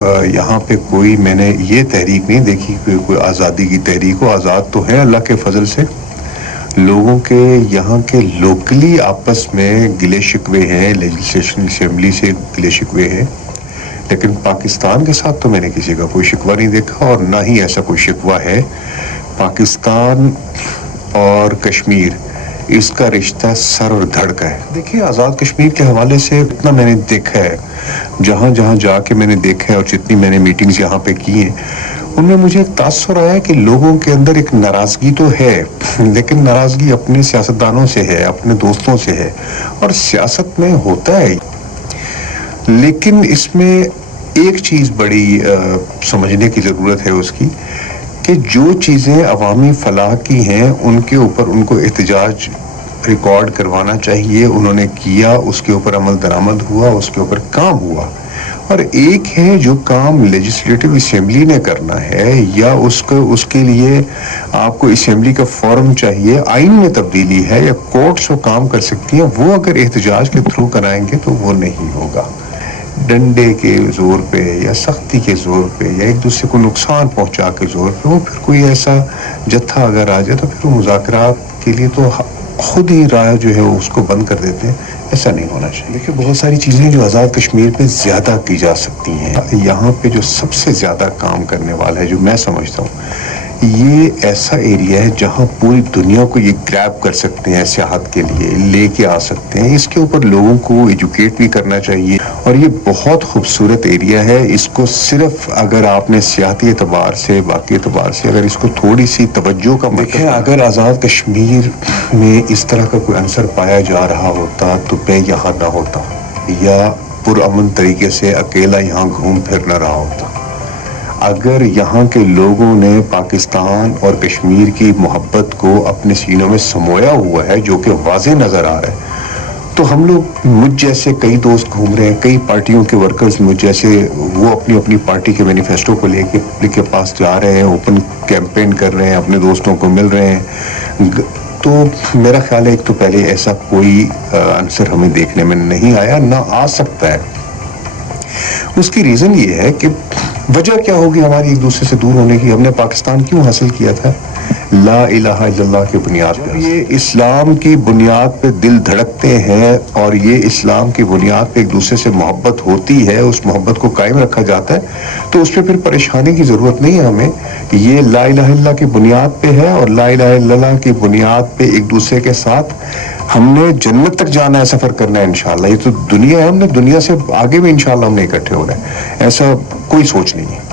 یہاں پہ کوئی میں نے یہ تحریک نہیں دیکھی کہ کوئی آزادی کی تحریک ہو. آزاد تو ہے اللہ کے فضل سے. لوگوں کے یہاں کے لوکلی آپس میں گلے شکوے ہیں, لیجسلیشن اسمبلی سے گلے شکوے ہیں, لیکن پاکستان کے ساتھ تو میں نے کسی کا کوئی شکوہ نہیں دیکھا, اور نہ ہی ایسا کوئی شکوہ ہے. پاکستان اور کشمیر اس کا رشتہ سر اور دھڑ کا ہے. دیکھیے, آزاد کشمیر کے حوالے سے اتنا میں نے دیکھا ہے, جہاں جہاں جا کے میں نے دیکھا ہے اور جتنی میں نے میٹنگز یہاں پہ کی ہیں, ان میں مجھے ایک تاثر آیا کہ لوگوں کے اندر ایک ناراضگی تو ہے, لیکن ناراضگی اپنے سیاستدانوں سے ہے, اپنے دوستوں سے ہے, اور سیاست میں ہوتا ہے. لیکن اس میں ایک چیز بڑی سمجھنے کی ضرورت ہے اس کی, کہ جو چیزیں عوامی فلاح کی ہیں ان کے اوپر ان کو احتجاج ریکارڈ کروانا چاہیے. انہوں نے کیا, اس کے اوپر عمل درآمد ہوا, اس کے اوپر کام ہوا. اور ایک ہے جو کام لیجسلیٹو اسمبلی نے کرنا ہے, یا اس کے لیے آپ کو اسمبلی کا فارم چاہیے, آئین میں تبدیلی ہے, یا کورٹس وہ کام کر سکتی ہیں, وہ اگر احتجاج کے تھرو کرائیں گے تو وہ نہیں ہوگا. ڈنڈے کے زور پہ یا سختی کے زور پہ یا ایک دوسرے کو نقصان پہنچا کے زور پہ, وہ پھر کوئی ایسا جتھا اگر آ جائے تو پھر وہ مذاکرات کے لیے تو خود ہی راہ جو ہے اس کو بند کر دیتے ہیں. ایسا نہیں ہونا چاہیے. دیکھیے, بہت ساری چیزیں جو آزاد کشمیر پہ زیادہ کی جا سکتی ہیں. یہاں پہ جو سب سے زیادہ کام کرنے والا ہے, جو میں سمجھتا ہوں, یہ ایسا ایریا ہے جہاں پوری دنیا کو یہ گریب کر سکتے ہیں, سیاحت کے لیے لے کے آ سکتے ہیں. اس کے اوپر لوگوں کو ایجوکیٹ بھی کرنا چاہیے, اور یہ بہت خوبصورت ایریا ہے. اس کو صرف اگر آپ نے سیاحتی اعتبار سے, باقی اعتبار سے اگر اس کو تھوڑی سی توجہ کا دیکھیں, اگر آزاد کشمیر میں اس طرح کا کوئی عنصر پایا جا رہا ہوتا تو میں یہاں نہ ہوتا, یا پرامن طریقے سے اکیلا یہاں گھوم پھر نہ رہا ہوتا. اگر یہاں کے لوگوں نے پاکستان اور کشمیر کی محبت کو اپنے سینوں میں سمویا ہوا ہے, جو کہ واضح نظر آ رہا ہے, تو ہم لوگ, مجھ جیسے کئی دوست گھوم رہے ہیں, کئی پارٹیوں کے ورکرز مجھ جیسے, وہ اپنی اپنی پارٹی کے مینیفیسٹو کو لے کے پاس جا رہے ہیں, اوپن کیمپین کر رہے ہیں, اپنے دوستوں کو مل رہے ہیں. تو میرا خیال ہے ایک تو پہلے ایسا کوئی عنصر ہمیں دیکھنے میں نہیں آیا, نہ آ سکتا ہے. اس کی ریزن یہ ہے کہ وجہ کیا ہوگی ہماری ایک دوسرے سے دور ہونے کی. ہم نے پاکستان کیوں حاصل کیا تھا؟ لا الہ الا اللہ کی بنیاد پہ. یہ اسلام کی بنیاد پہ دل دھڑکتے ہیں, اور یہ اسلام کی بنیاد پہ ایک دوسرے سے محبت ہوتی ہے, اس محبت کو قائم رکھا جاتا ہے, تو اس پہ پھر پریشانی کی ضرورت نہیں ہے ہمیں. یہ لا الہ الا اللہ کی بنیاد پہ ہے, اور لا الہ الا اللہ کی بنیاد پہ ایک دوسرے کے ساتھ ہم نے جنت تک جانا ہے, سفر کرنا ہے انشاءاللہ. یہ تو دنیا ہے, ہم نے دنیا سے آگے بھی انشاءاللہ ہم نے اکٹھے ہونا ہے. ایسا کوئی سوچ نہیں ہے.